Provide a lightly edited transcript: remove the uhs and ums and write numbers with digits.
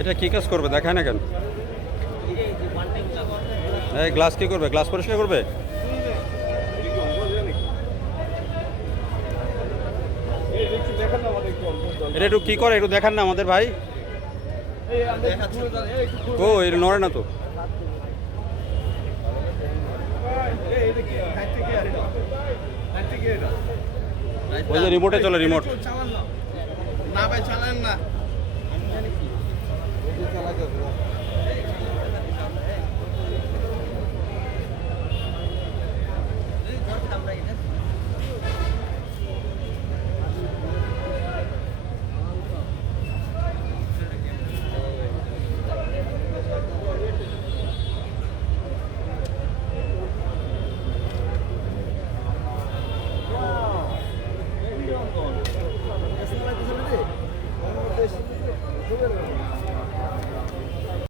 এটা কি কাজ করবে দেখায় না কেন? এই গ্লাস কি করবে? গ্লাস পরিষ্কার করবে? এটা একটু কি করে একটু দেখান না আমাদের ভাই। ও এটা নড়ে না তো। ওই যে রিমোটে চলে, রিমোট। না ভাই চালান না।